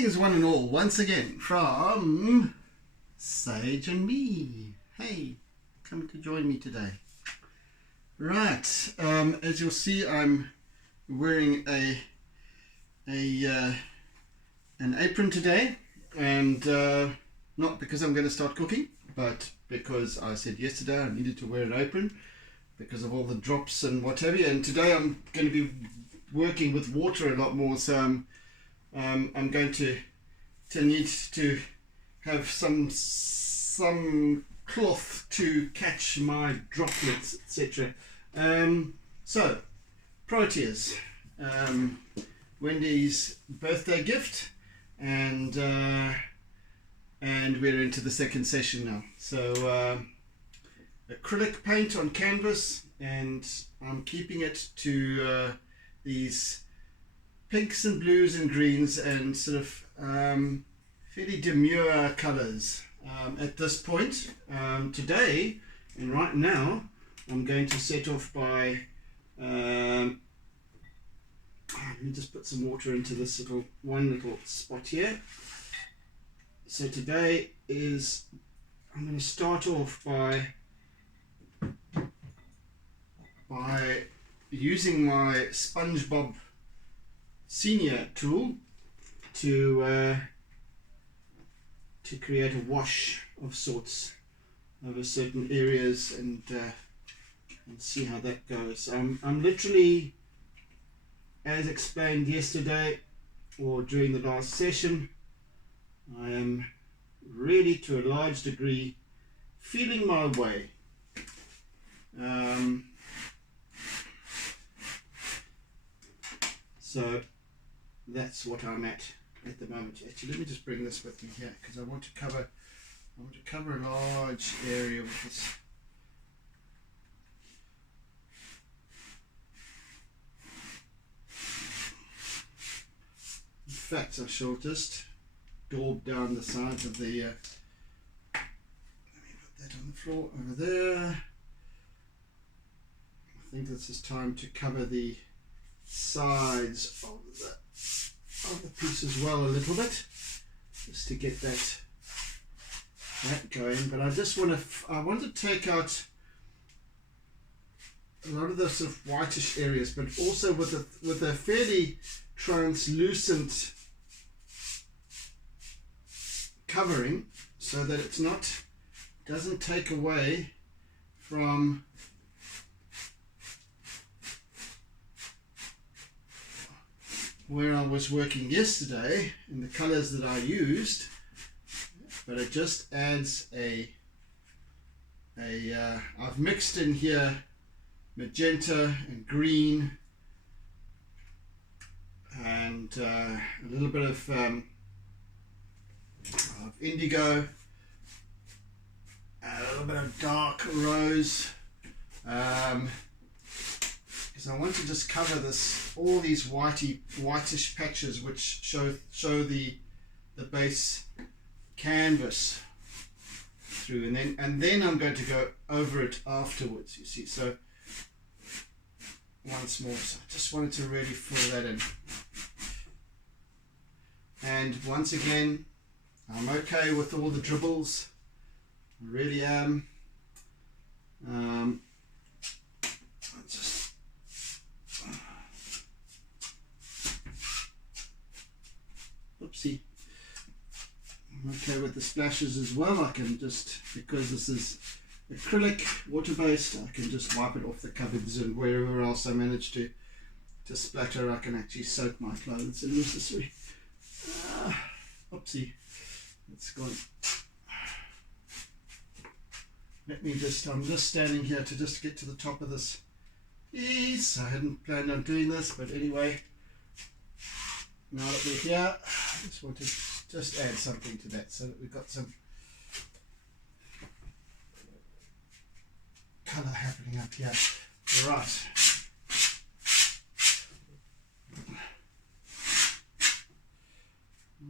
Greetings one and all, once again from Sage and me. Hey, come to join me today. Right, as you'll see, I'm wearing an apron today, and not because I'm going to start cooking, but because I said yesterday I needed to wear an apron because of all the drops and what have you. And today I'm going to be working with water a lot more, so I'm going to need to have some cloth to catch my droplets, etc. So, Proteas, Wendy's birthday gift, and we're into the second session now. So, acrylic paint on canvas, and I'm keeping it to these pinks and blues and greens and sort of fairly demure colors at this point. Today and right now I'm going to set off by let me just put some water into this one little spot here. So today I'm going to start off by using my SpongeBob Senior tool to create a wash of sorts over certain areas, and see how that goes. I'm literally, as explained yesterday or during the last session, I am really to a large degree feeling my way. So that's what I'm at the moment. Actually, let me just bring this with me here because I want to cover a large area with this. In fact, I shall just daub down the sides of the let me put that on the floor over there. I think this is time to cover the sides of the piece as well a little bit, just to get that going. But I want to take out a lot of the sort of whitish areas, but also with a fairly translucent covering, so that doesn't take away from where I was working yesterday in the colors that I used, but it just adds I've mixed in here magenta and green and a little bit of indigo and a little bit of dark rose, because I want to just cover all these whitish patches which show the base canvas through, and then I'm going to go over it afterwards, you see. So once more, so I just wanted to really fill that in. And once again, I'm okay with all the dribbles. I really am. Oopsie. I'm okay with the splashes as well. I can just, because this is acrylic water-based, I can just wipe it off the cupboards, and wherever else I manage to splatter, I can actually soak my clothes if necessary. Oopsie. It's gone. I'm just standing here to just get to the top of this piece. I hadn't planned on doing this, but anyway, now that we're here, I just want to just add something to that so that we've got some colour happening up here. Right.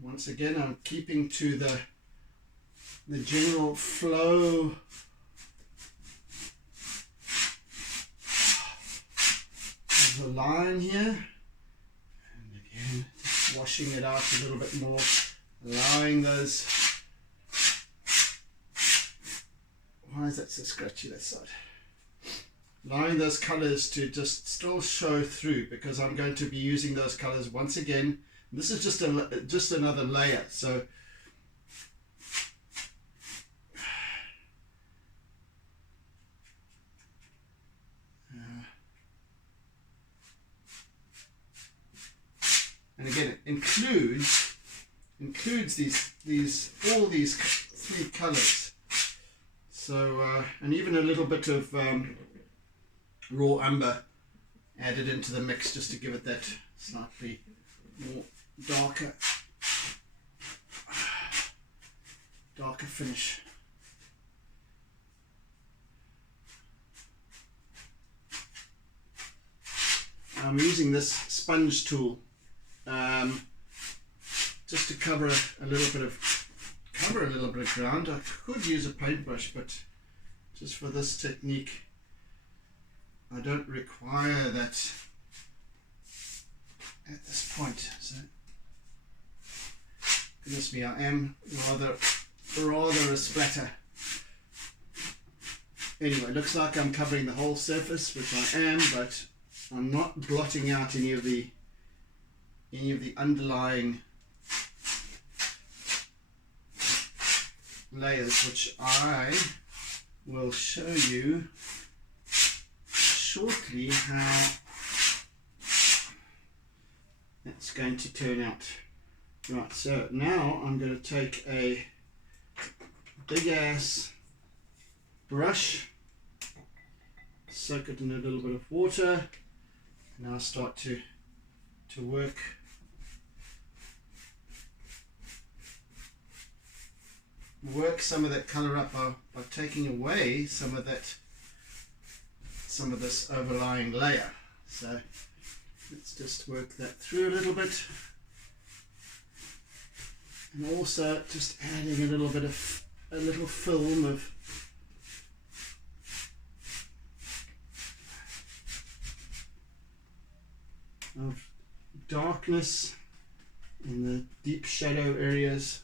Once again, I'm keeping to the general flow of the line here, and again washing it out a little bit more, allowing those, why is that so scratchy that side? Allowing those colors to just still show through, because I'm going to be using those colors once again. This is just another layer, so and again, it includes all these three colors. So and even a little bit of raw umber added into the mix, just to give it that slightly more darker finish. I'm using this sponge tool just to cover a little bit of ground. I could use a paintbrush, but just for this technique I don't require that at this point. So goodness me, I am rather a splatter. Anyway, looks like I'm covering the whole surface, which I am, but I'm not blotting out any of the underlying layers, which I will show you shortly how that's going to turn out. Right, so now I'm going to take a big ass brush, soak it in a little bit of water, and I'll start to work some of that color up by taking away some of this overlying layer. So let's just work that through a little bit, and also just adding a little film of darkness in the deep shadow areas.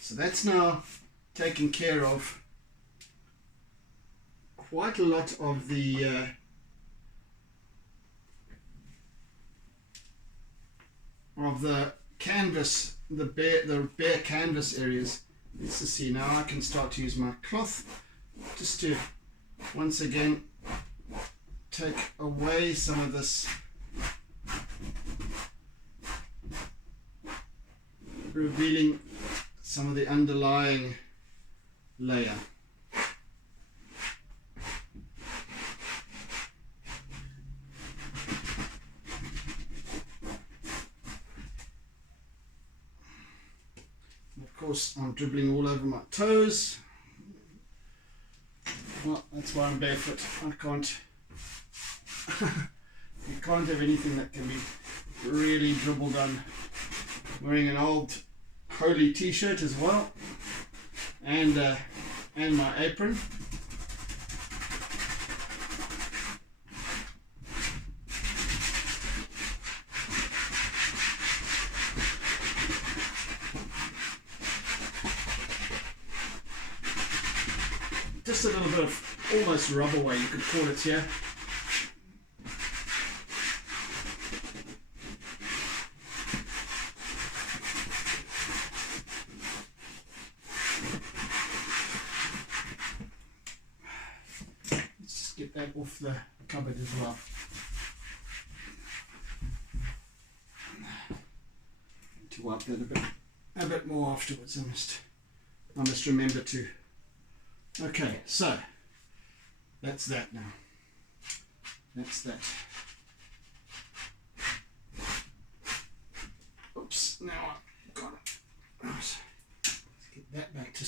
So that's now taken care of quite a lot of the canvas, the bare canvas areas. Let's just see, now I can start to use my cloth just to once again take away some of this revealing some of the underlying layer. Of course, I'm dribbling all over my toes. Well, that's why I'm barefoot. I can't you can't have anything that can be really dribbled on. Wearing an old Holy t-shirt as well, and my apron. Just a little bit of almost rubberway, you could call it here. Off the cupboard as well. To wipe that a bit more afterwards. I must remember to. Okay, so that's that now. That's that.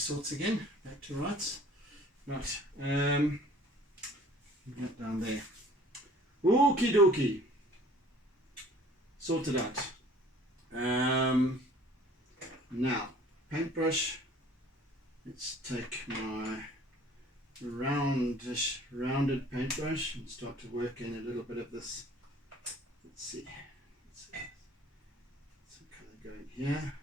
sorts again. Back to rights. Right. That down there. Okie dokie. Sorted out. Now, paintbrush. Let's take my rounded paintbrush and start to work in a little bit of this. Let's see. Some colour going here.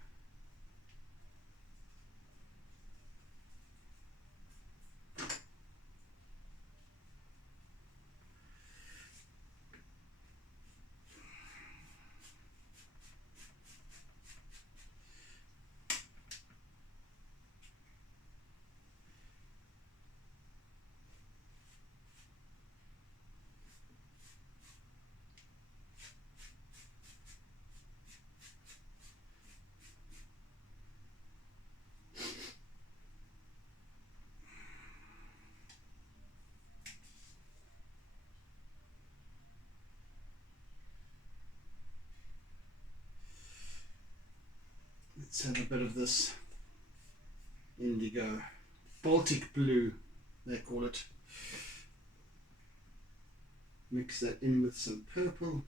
Let's have a bit of this indigo, Baltic blue, they call it. Mix that in with some purple.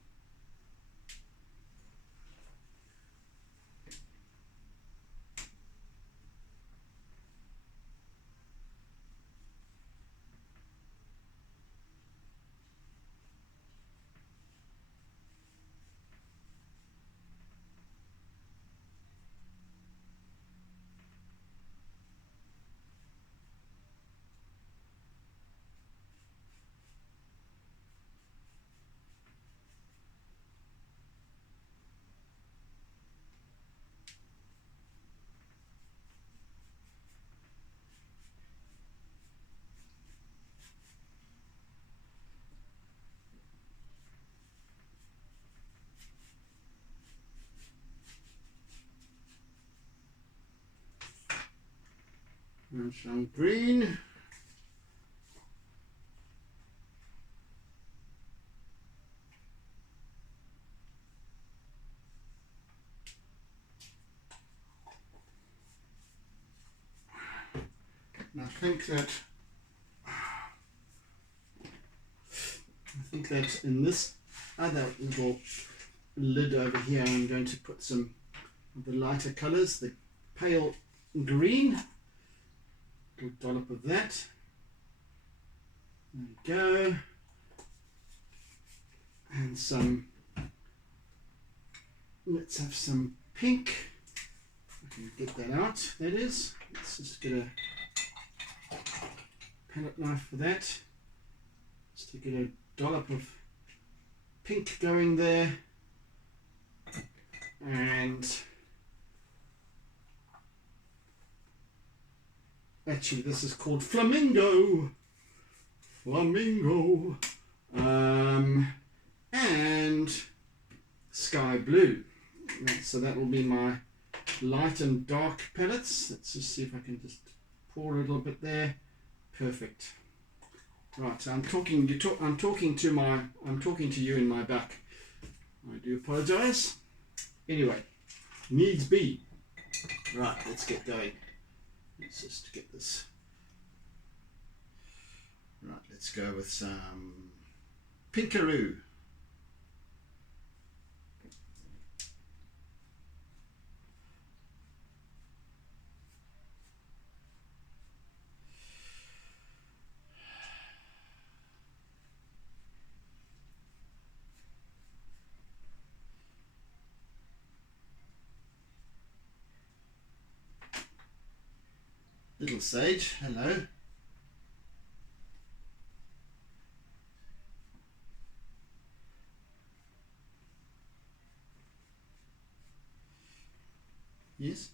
And some green. And I think that in this other little lid over here, I'm going to put some of the lighter colours, the pale green. A dollop of that. There we go. And some, let's have some pink. I can get that out, that is. Let's just get a palette knife for that. Just to get a dollop of pink going there. And actually, this is called Flamingo. And Sky Blue. So that will be my light and dark palettes. Let's just see if I can just pour a little bit there. Perfect. Right, I'm talking to you in my back. I do apologize. Anyway, needs be. Right, let's get going. Let's just get this. Right, let's go with some Pinkaroo. Little sage, hello. Yes.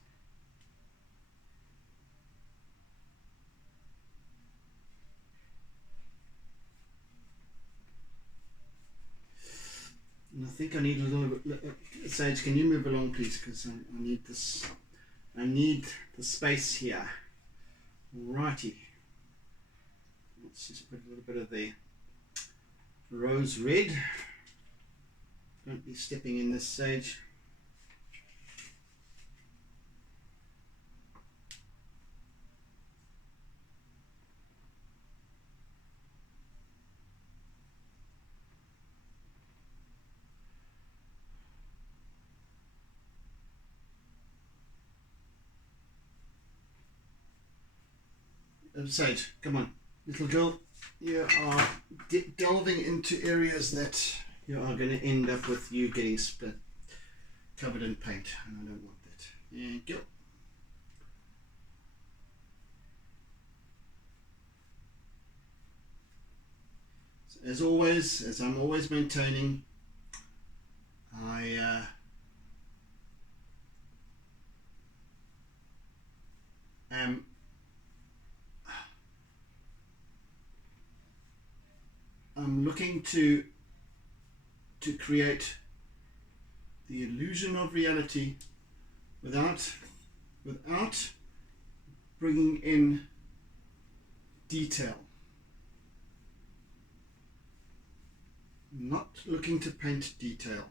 And I think I need a little bit. Sage, can you move along, please? Because I need this. I need the space here. Righty. Let's just put a little bit of the rose red. Don't be stepping in this, Sage. Sage, come on, little girl. You are delving into areas that you are going to end up with you getting split, covered in paint, and I don't want that. Thank you. So as always, as I'm always maintaining, I'm looking to create the illusion of reality without bringing in detail. I'm not looking to paint detail.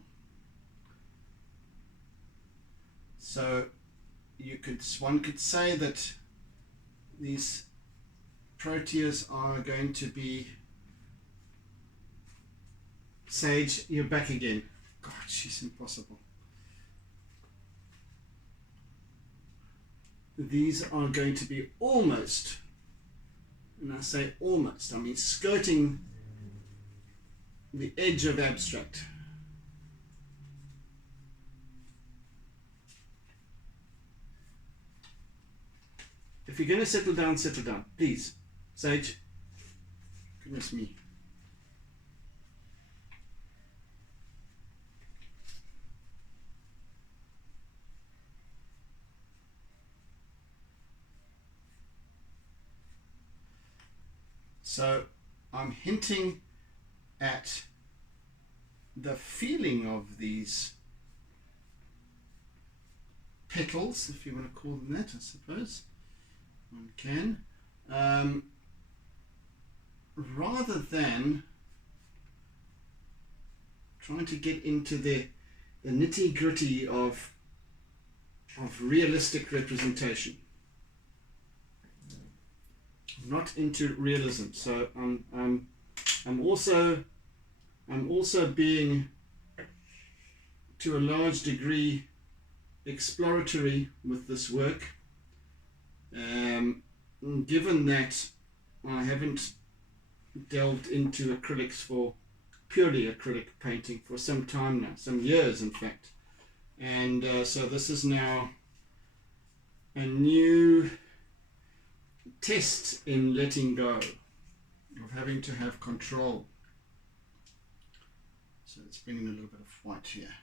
So one could say that these Proteas are going to be... Sage, you're back again. God, she's impossible. These are going to be almost, and I say almost, I mean skirting the edge of abstract. If you're going to settle down, please. Sage. Goodness me. So I'm hinting at the feeling of these petals, if you want to call them that, I suppose. One can. Rather than trying to get into the nitty-gritty of realistic representation. I'm not into realism, so I'm also being, to a large degree, exploratory with this work. Given that I haven't delved into acrylics for purely acrylic painting for some time now, some years in fact, and so this is now a new test in letting go, of having to have control. So let's bring in a little bit of white here.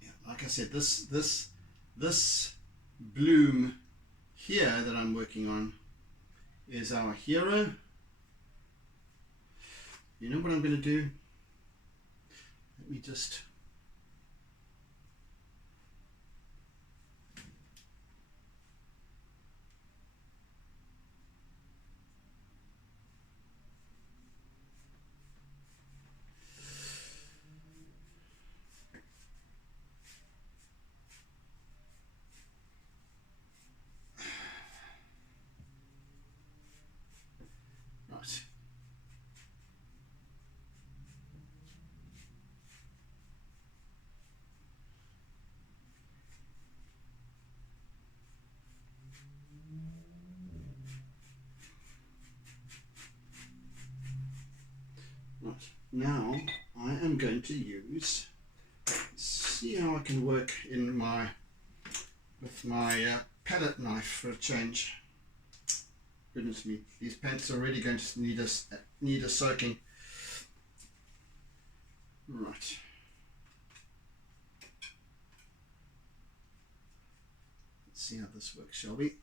Yeah, like I said, this bloom here that I'm working on is our hero. You know what I'm going to do? Let me just... Right. Right, now I am going to use, see how I can work in with my palette knife for a change. Goodness me, these paints are already going to need a soaking. Right. Let's see how this works, shall we?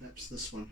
Perhaps this one.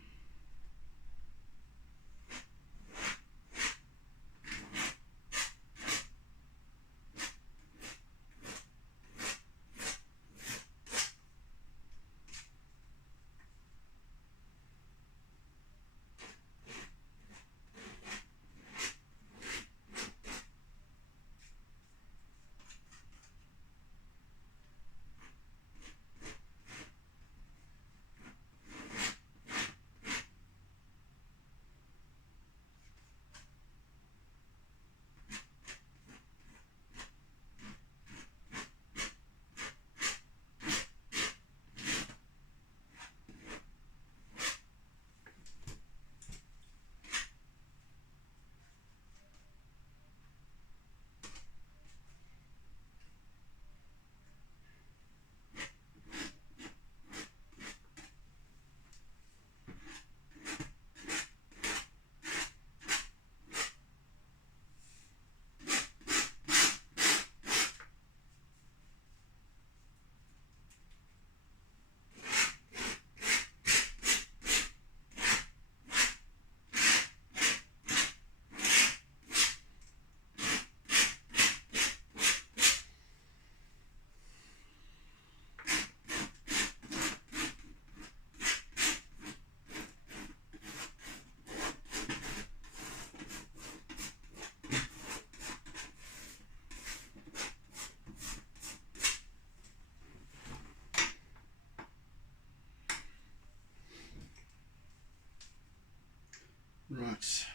Right.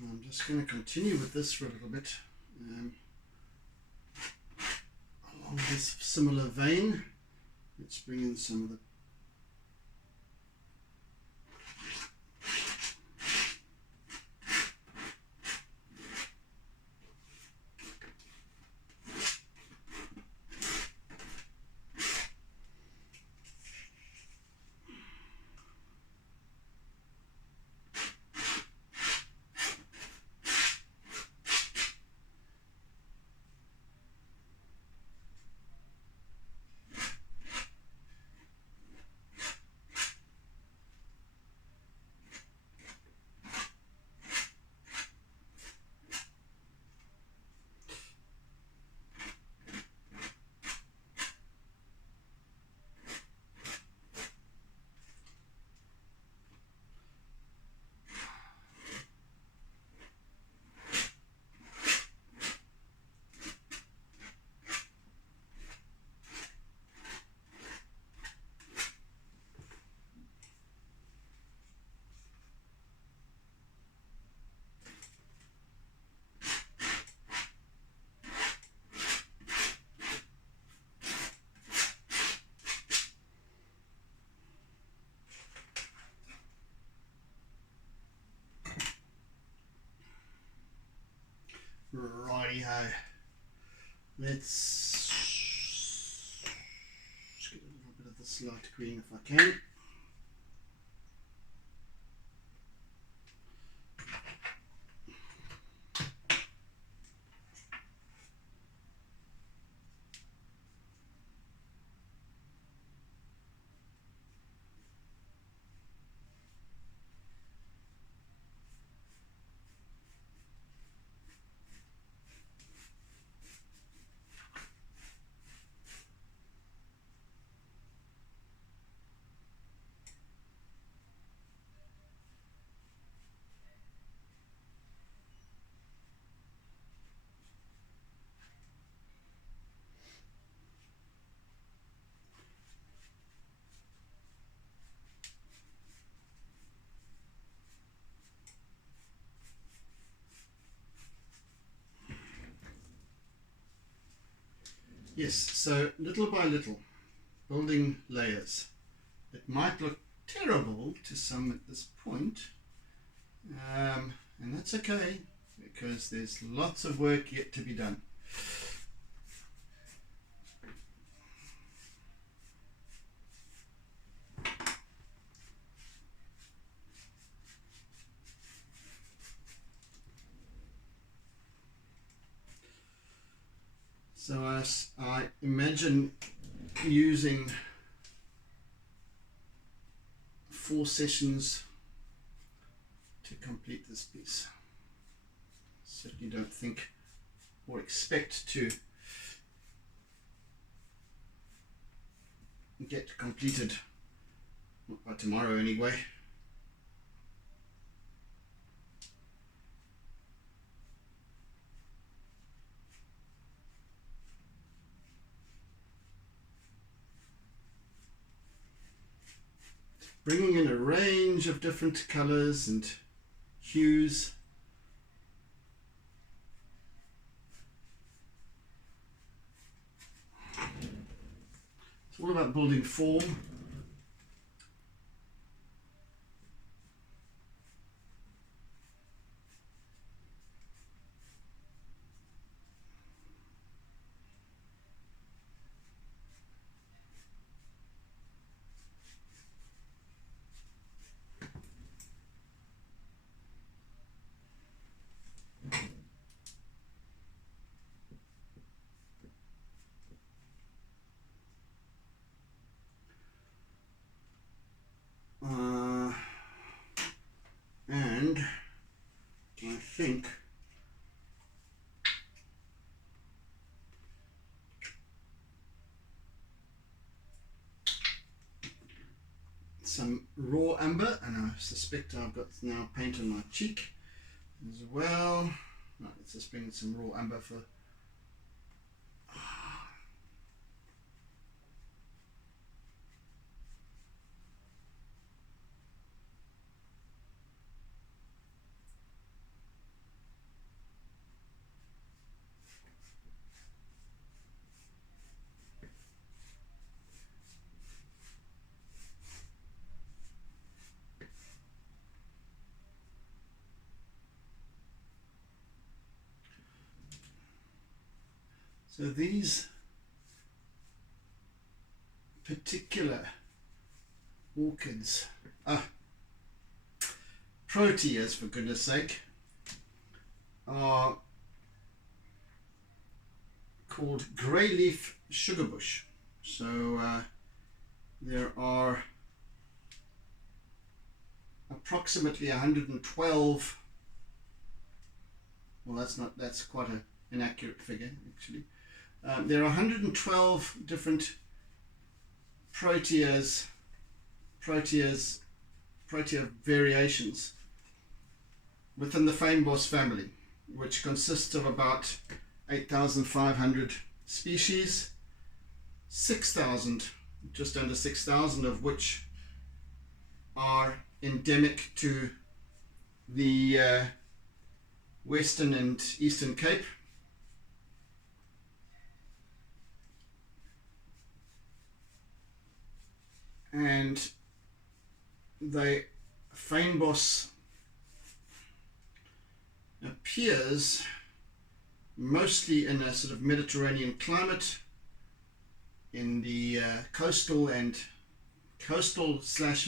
I'm just going to continue with this for a little bit. Along this similar vein, let's bring in some of the righty-ho. Let's get a little bit of this light green if I can. Yes, so little by little, building layers. It might look terrible to some at this point, and that's okay, because there's lots of work yet to be done. So as I imagine using 4 sessions to complete this piece. Certainly don't think or expect to get completed, not by tomorrow anyway. Bringing in a range of different colors and hues. It's all about building form. And I think some raw umber, and I suspect I've got now paint on my cheek as well. Right, let's just bring in some raw umber for So these particular orchids, Proteas for goodness sake, are called grey leaf sugarbush. So there are approximately 112. Well, that's quite an inaccurate figure actually. There are 112 different Protea variations within the fynbos family, which consists of about 8,500 species, 6,000, just under 6,000 of which are endemic to the Western and Eastern Cape. And the fynbos appears mostly in a sort of Mediterranean climate, in the coastal /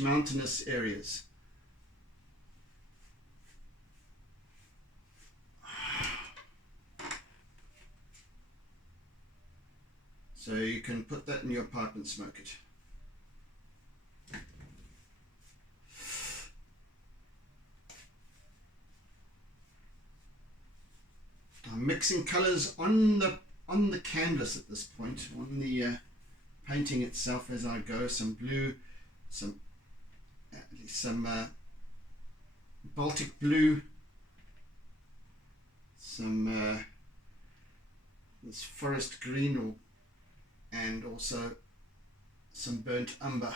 mountainous areas. So you can put that in your pipe and smoke it. I'm mixing colors on the canvas at this point, on the painting itself as I go. Some blue, some Baltic blue, some this forest green, and also some burnt umber.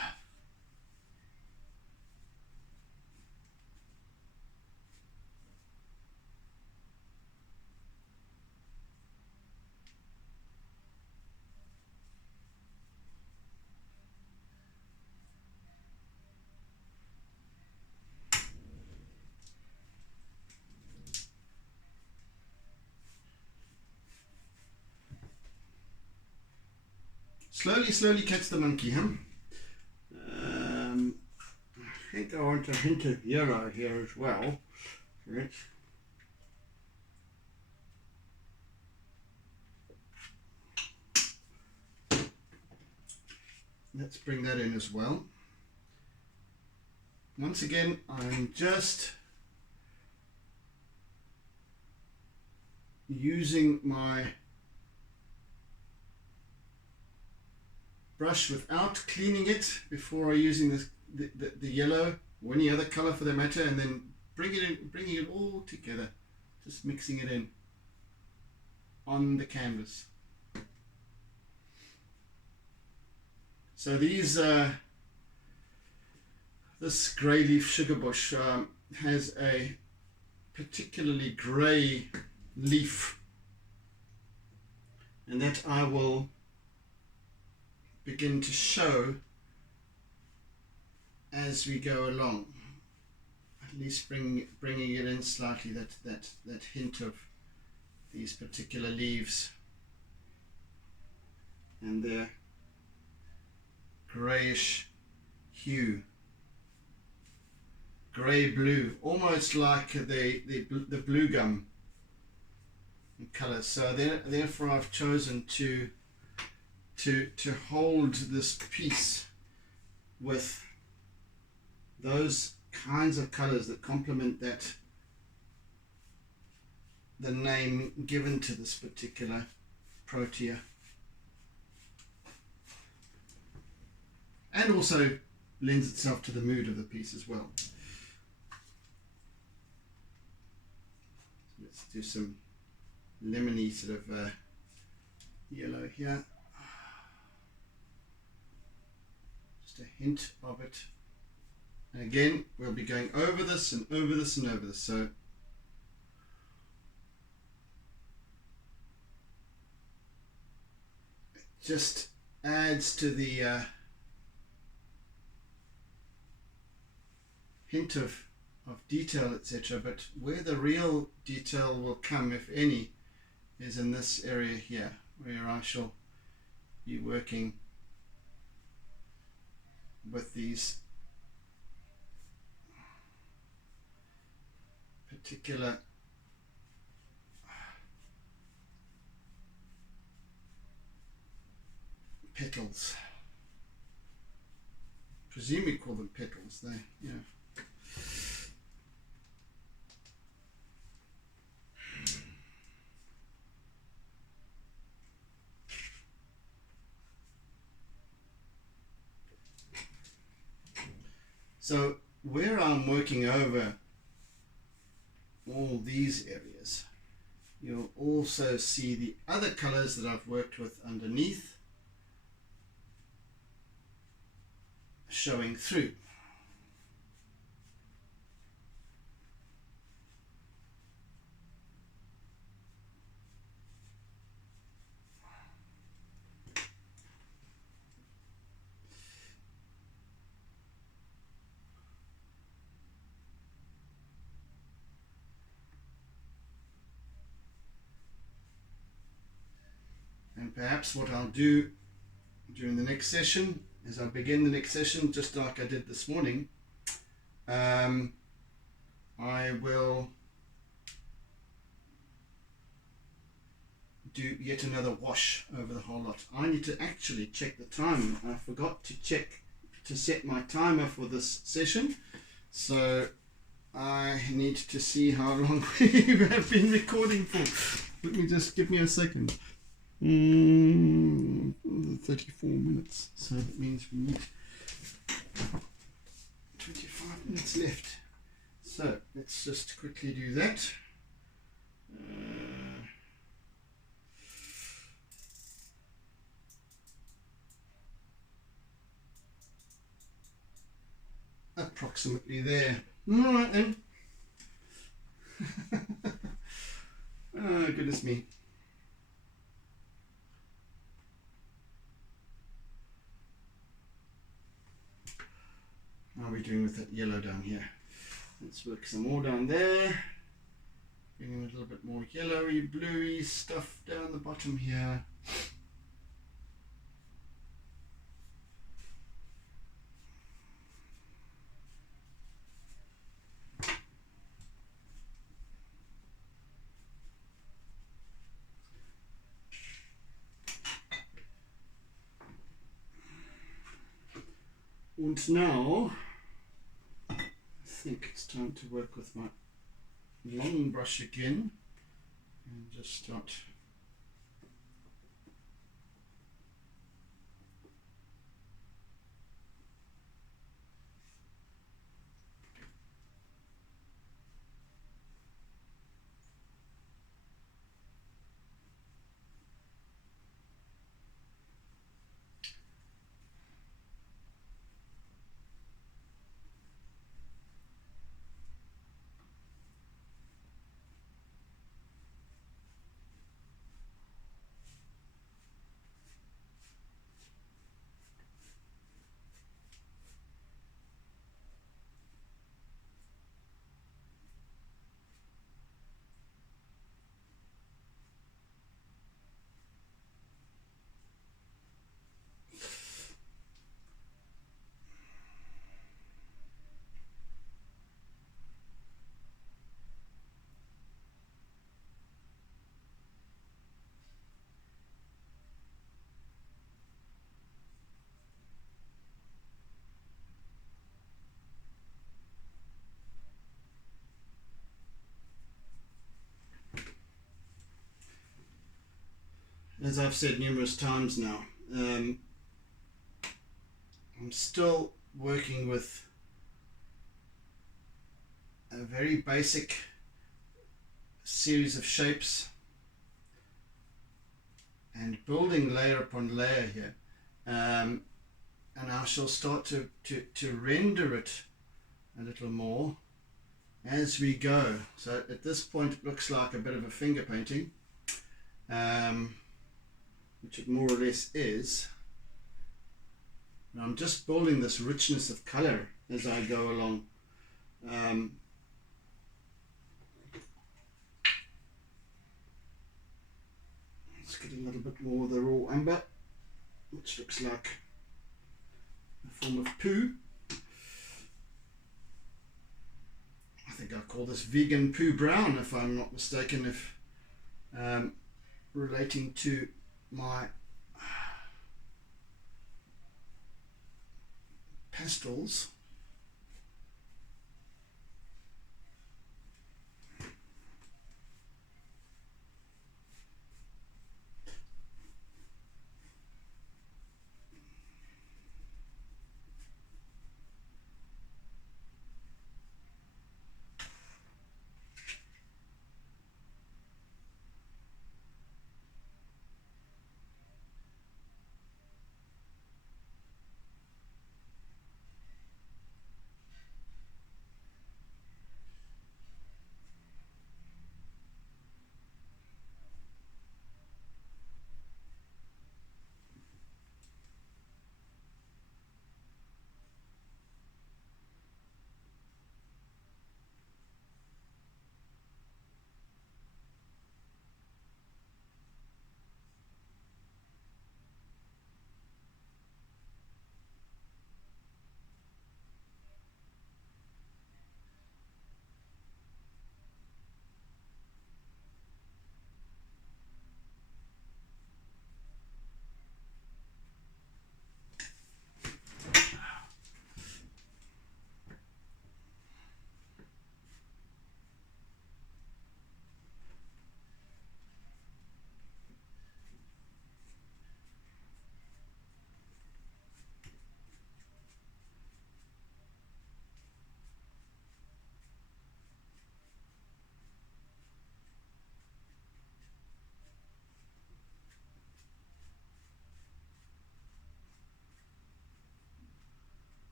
Slowly catch the monkey, huh? I think I want a hint of yellow here as well. Let's bring that in as well. Once again, I'm just using my brush without cleaning it before using the yellow or any other color for that matter, and then bringing it all together, just mixing it in on the canvas. So these this grey leaf sugarbush has a particularly grey leaf, and that I will begin to show as we go along, at least bringing it in slightly, that hint of these particular leaves and their greyish hue, grey blue, almost like the blue gum in colour. So therefore I've chosen to hold this piece with those kinds of colors that complement the name given to this particular Protea, and also lends itself to the mood of the piece as well. So let's do some lemony sort of yellow here. Just a hint of it. And again, we'll be going over this and over this and over this. So it just adds to the hint of detail, etc. But where the real detail will come, if any, is in this area here, where I shall be working with these particular petals. I presume we call them petals. They, you know. So where I'm working over all these areas, you'll also see the other colors that I've worked with underneath showing through. And perhaps what I'll do during the next session, as I begin the next session, just like I did this morning, I will do yet another wash over the whole lot. I need to actually check the time. I forgot to check to set my timer for this session, so I need to see how long we have been recording for. Let me just give me a second. 34 minutes, so that means we need 25 minutes left. So let's just quickly do that. Approximately there. All right then. Oh, goodness me. How are we doing with that yellow down here? Let's work some more down there. Bringing a little bit more yellowy, bluey stuff down the bottom here. And now, I think it's time to work with my long brush again and just start as I've said numerous times now, I'm still working with a very basic series of shapes and building layer upon layer here, and I shall start to render it a little more as we go. So at this point it looks like a bit of a finger painting, which it more or less is. And I'm just building this richness of color as I go along. Let's Just get a little bit more of the raw umber, which looks like a form of poo. I think I call this vegan poo brown, if I'm not mistaken, if relating to my pastels.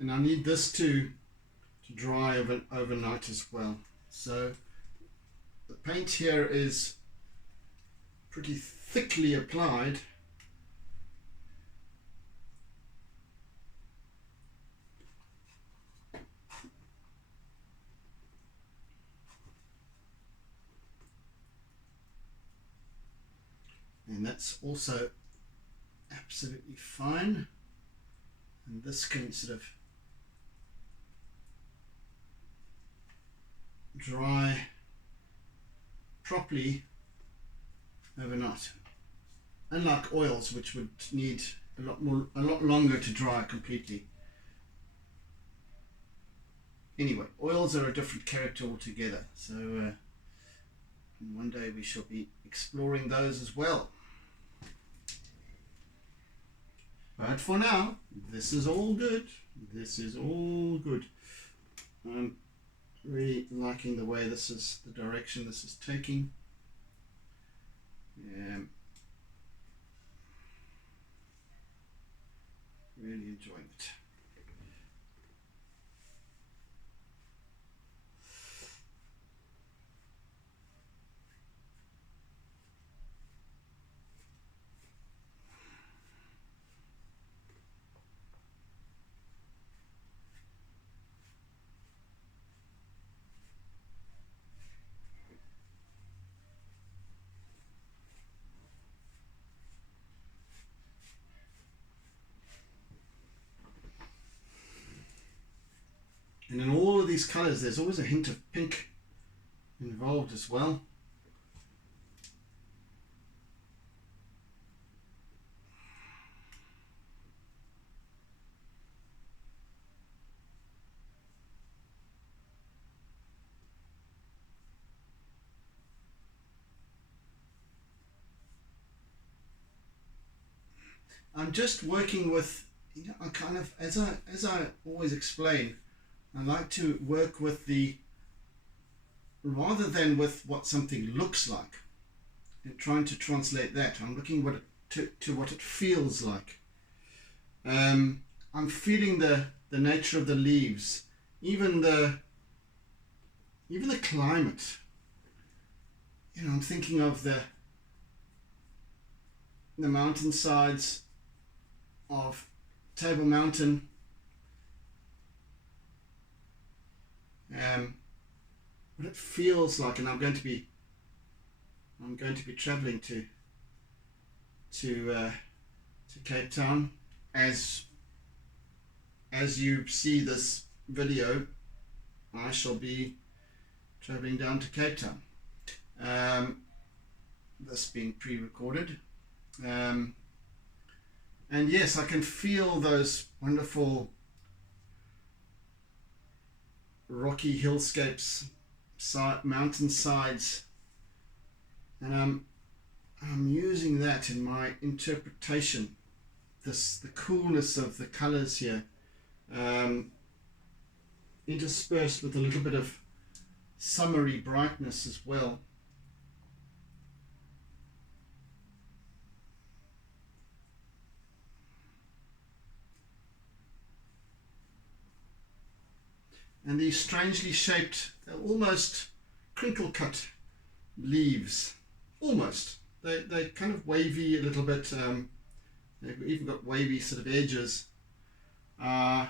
And I need this to dry overnight as well. So the paint here is pretty thickly applied. And that's also absolutely fine. And this can sort of dry properly overnight, unlike oils, which would need a lot longer to dry completely. Anyway, oils are a different character altogether, so one day we shall be exploring those as well. But for now, this is all good. This is all good. I'm really liking the way this is, the direction this is taking. Really enjoying it. And in all of these colors, there's always a hint of pink involved as well. I'm just working with, I kind of, as I always explain, I like to work with rather than with what something looks like and trying to translate that. I'm looking to what it feels like. I'm feeling the nature of the leaves, even the climate. I'm thinking of the the mountain sides of Table Mountain. What it feels like, and I'm going to be traveling to Cape Town as you see this video. I shall be traveling down to Cape Town. This being pre-recorded, and yes, I can feel those wonderful rocky hillscapes, mountain sides, and I'm using that in my interpretation. The coolness of the colors here, interspersed with a little bit of summery brightness as well. And these strangely shaped, they're almost crinkle cut leaves. Almost. They're kind of wavy a little bit. They've even got wavy sort of edges. And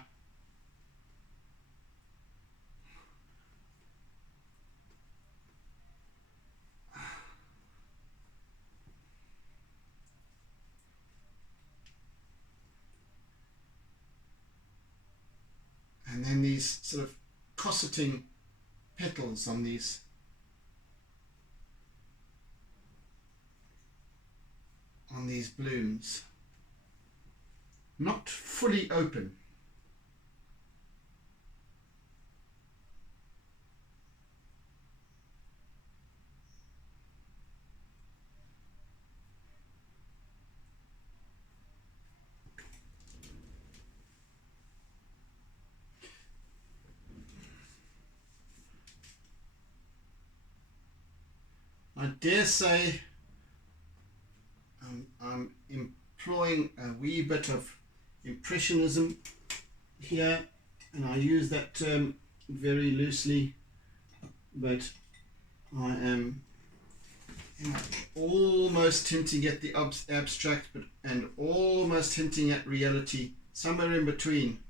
then these sort of cosseting petals on these blooms, not fully open. I dare say I'm employing a wee bit of impressionism here, and I use that term very loosely, but I am almost hinting at the abstract, and almost hinting at reality, somewhere in between,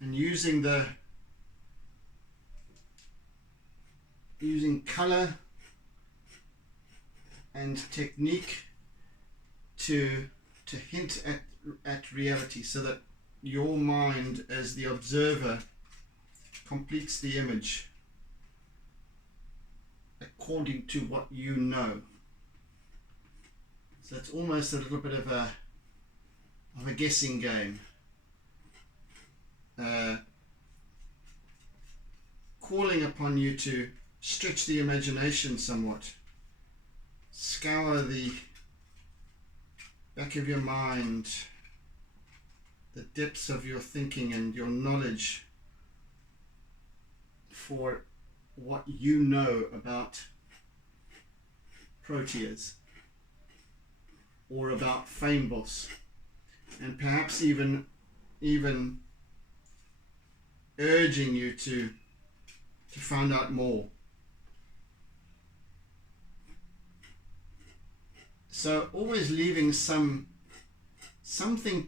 and using color and technique to hint at reality, so that your mind as the observer completes the image according to what you know. So it's almost a little bit of a guessing game, calling upon you to stretch the imagination somewhat, scour the back of your mind, the depths of your thinking and your knowledge for what you know about Proteas or about Fynbos, and perhaps even urging you to find out more. So always leaving something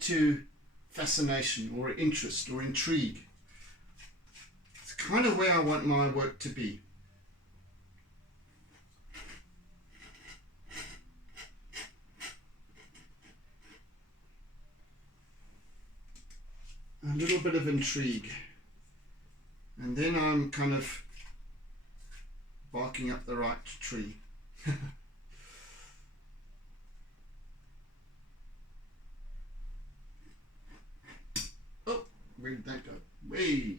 to fascination or interest or intrigue. It's kind of where I want my work to be. A little bit of intrigue, and then I'm kind of barking up the right tree. Oh, where did that go? Way.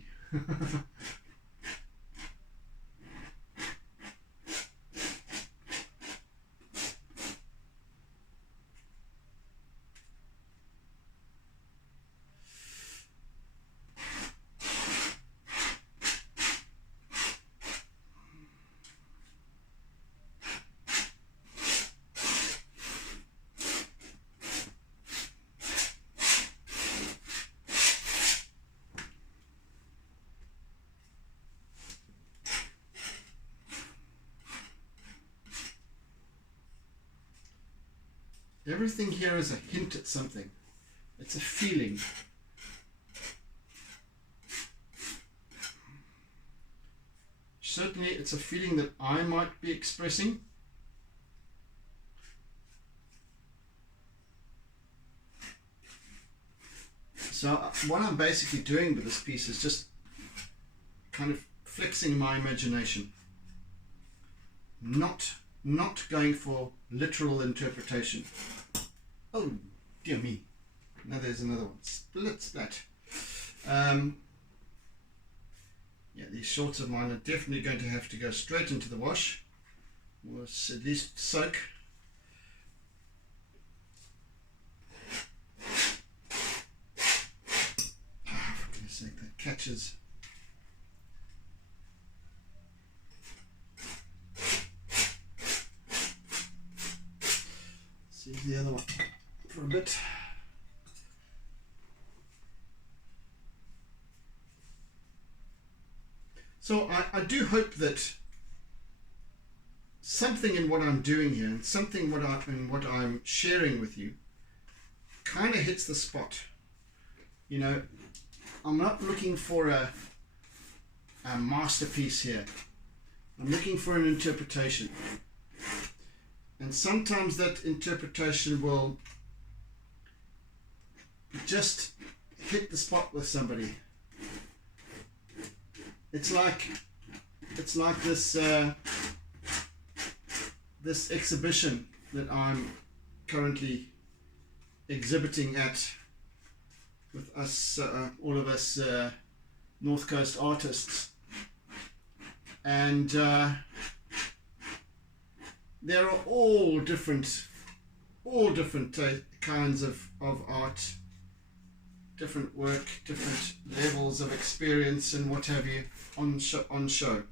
Everything here is a hint at something. It's a feeling. Certainly it's a feeling that I might be expressing. So what I'm basically doing with this piece is just kind of flexing my imagination. Not going for literal interpretation. Oh, dear me. Now there's another one. Splat. Yeah, these shorts of mine are definitely going to have to go straight into the wash. Or at least soak. Oh, for goodness sake, that catches. See the other one for a bit. So I do hope that something in what I'm doing here and something in what I'm sharing with you kind of hits the spot. You know, I'm not looking for a masterpiece here. I'm looking for an interpretation. And sometimes that interpretation will just hit the spot with somebody. It's like this this exhibition that I'm currently exhibiting at with us, all of us North Coast artists, and there are all different kinds of art, different work, different levels of experience and what have you on show.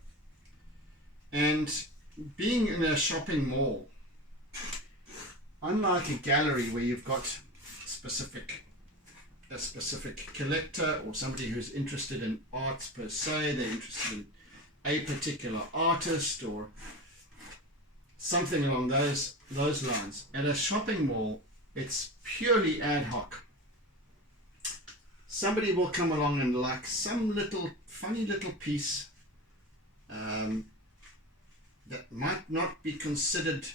And being in a shopping mall, unlike a gallery where you've got a specific collector or somebody who's interested in arts per se, they're interested in a particular artist or something along those lines. At a shopping mall, it's purely ad hoc. Somebody will come along and like some funny little piece that might not be considered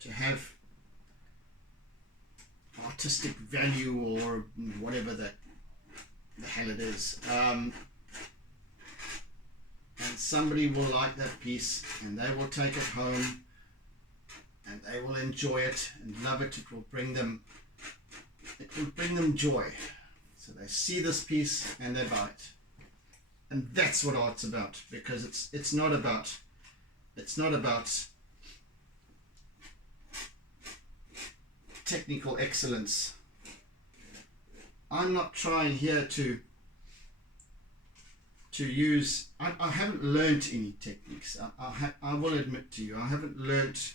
to have artistic value or whatever the hell it is. And somebody will like that piece and they will take it home and they will enjoy it and love it. It will bring them joy. So they see this piece and they buy it. And that's what art's about, because it's not about technical excellence. I'm not trying here to use. I haven't learnt any techniques. I will admit to you, I haven't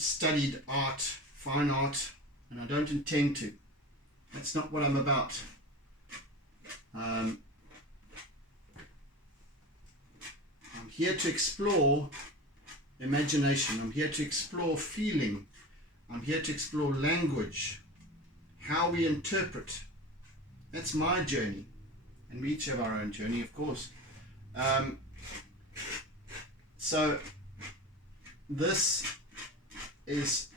studied art, fine art, and I don't intend to. That's not what I'm about. I'm here to explore imagination. I'm here to explore feeling. I'm here to explore language, how we interpret. That's my journey. And we each have our own journey, of course. So this is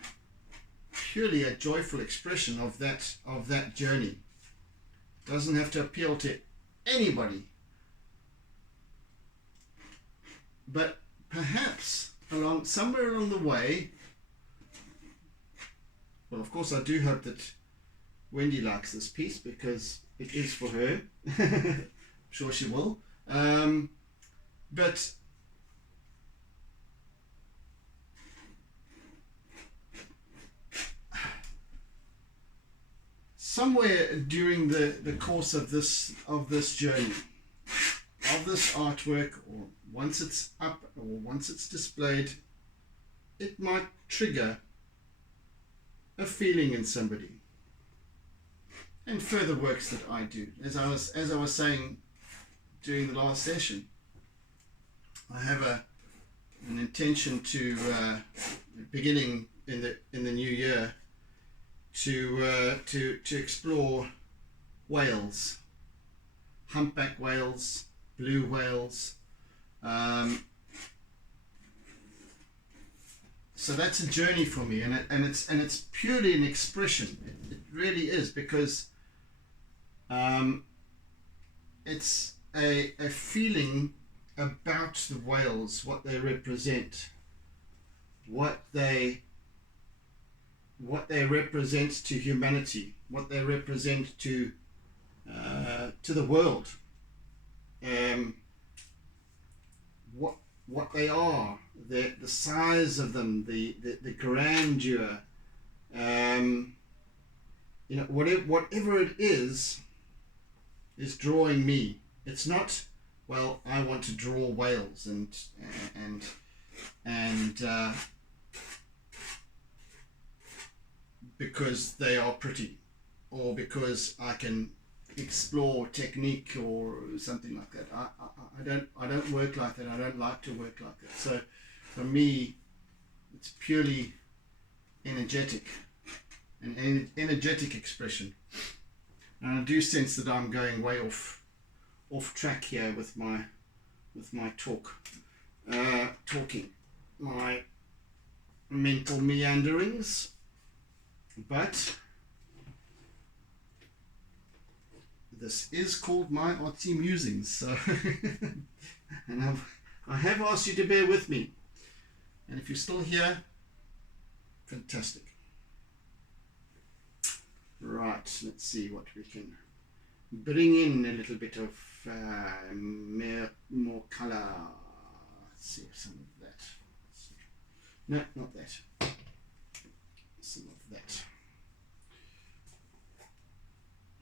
purely a joyful expression of that journey. It doesn't have to appeal to anybody. But perhaps somewhere along the way, well, of course I do hope that Wendy likes this piece because it is for her. I'm sure she will. But somewhere during the course of this journey, of this artwork, or once it's up or once it's displayed, it might trigger a feeling in somebody. And further works that I do, as I was saying during the last session, I have an intention to beginning in the new year to explore whales, humpback whales, blue whales. So that's a journey for me, and it's purely an expression. It really is, because it's a feeling about the whales, what they represent, what they represent to humanity, what they represent to the world, what they are, the size of them, the grandeur, whatever it is drawing me. It's not, well, I want to draw whales and because they are pretty, or because I can explore technique or something like that. I don't work like that. I don't like to work like that. So for me, it's purely energetic, an energetic expression. And I do sense that I'm going way off track here with my talking, my mental meanderings, but this is called my Artsy Musings, so and I have asked you to bear with me, and if you're still here, fantastic. Right, let's see what we can bring in. A little bit of more color. Let's see some of that. No, not that. Some of that.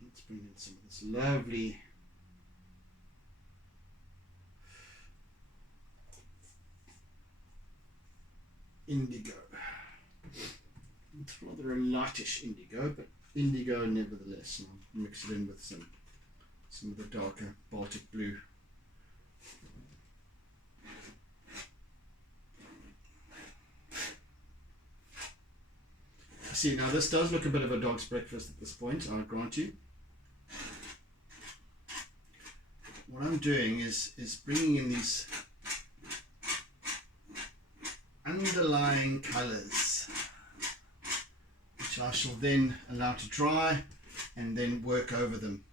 Let's bring in some of this lovely indigo. It's rather a lightish indigo, but indigo nevertheless. And I'll mix it in with some of the darker Baltic blue. See, now this does look a bit of a dog's breakfast at this point, I'll grant you. What I'm doing is bringing in these underlying colours, which I shall then allow to dry and then work over them.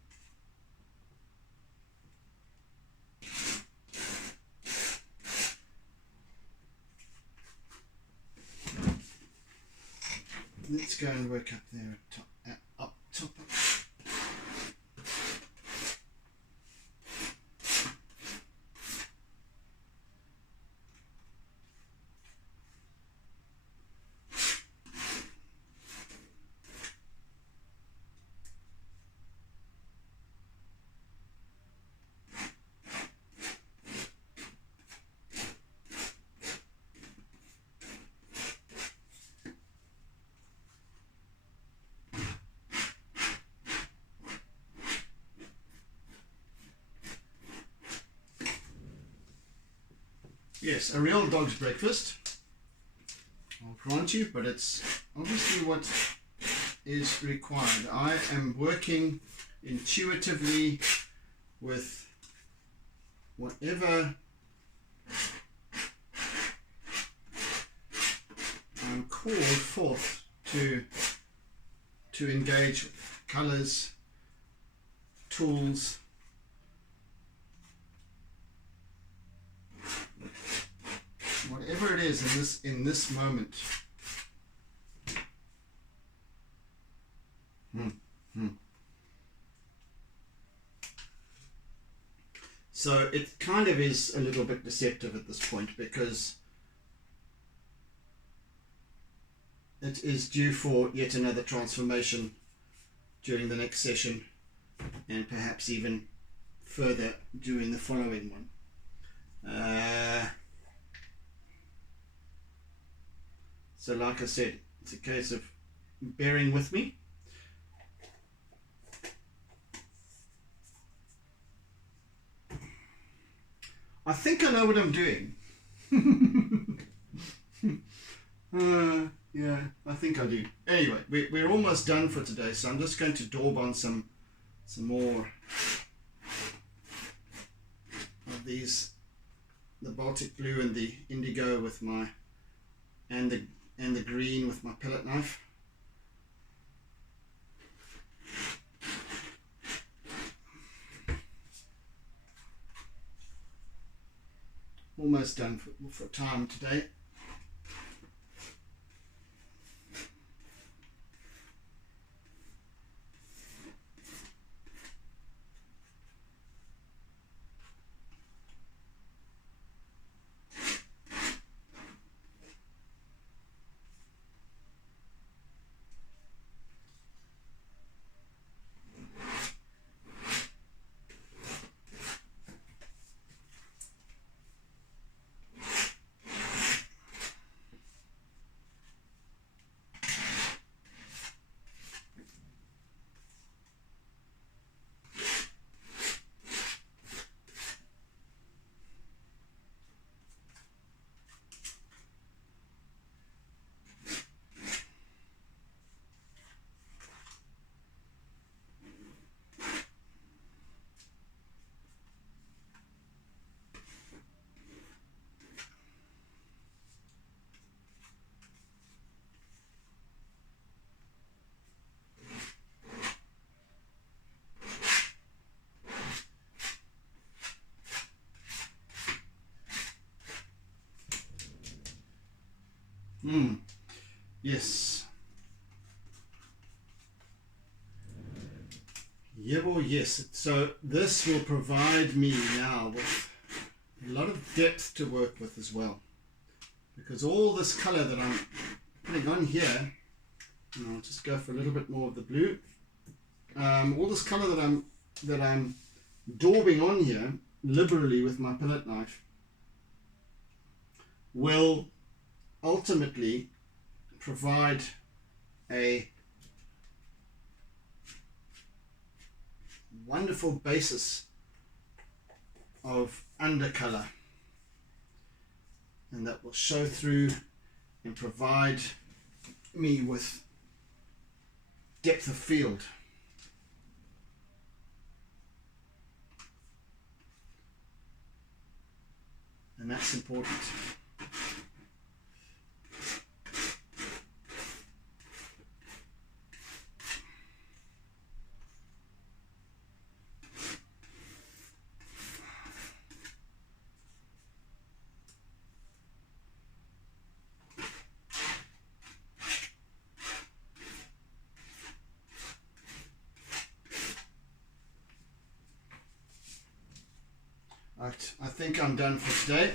Let's go and work up there up top. Yes, a real dog's breakfast, I'll grant you, but it's obviously what is required. I am working intuitively with whatever I'm called forth to engage with. Colours, tools, whatever it is in this moment. So it kind of is a little bit deceptive at this point, because it is due for yet another transformation during the next session, and perhaps even further during the following one. So like I said, it's a case of bearing with me. I think I know what I'm doing. Yeah, I think I do. Anyway, we're almost done for today, so I'm just going to daub on some more of these, the Baltic blue and the indigo with my, and the green with my palette knife. Almost done for time today. Yes. Yeah, well, yes. So this will provide me now with a lot of depth to work with as well, because all this color that I'm putting on here, and I'll just go for a little bit more of the blue. All this color that I'm daubing on here liberally with my palette knife will ultimately provide a wonderful basis of undercolor, and that will show through and provide me with depth of field. And that's important. Right, I think I'm done for today.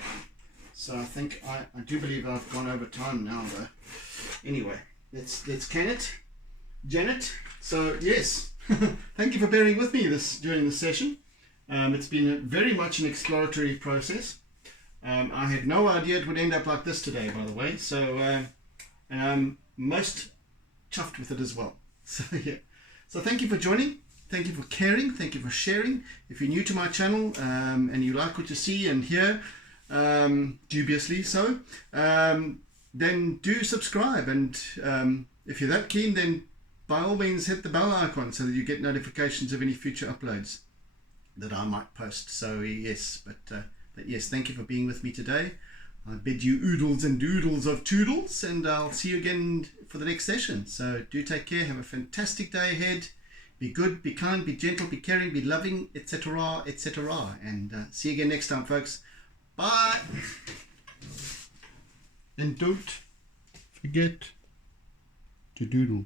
So I think I do believe I've gone over time now though. Anyway, let's can it. Janet. So yes, thank you for bearing with me during this session. It's been very much an exploratory process. I had no idea it would end up like this today, by the way. So and I'm most chuffed with it as well. So yeah. So thank you for joining. Thank you for caring. Thank you for sharing. If you're new to my channel and you like what you see and hear, dubiously so, then do subscribe. And if you're that keen, then by all means hit the bell icon so that you get notifications of any future uploads that I might post. So yes, but yes, thank you for being with me today. I bid you oodles and doodles of toodles, and I'll see you again for the next session. So do take care. Have a fantastic day ahead. Be good, be kind, be gentle, be caring, be loving, etc., etc. And see you again next time, folks. Bye. And don't forget to doodle.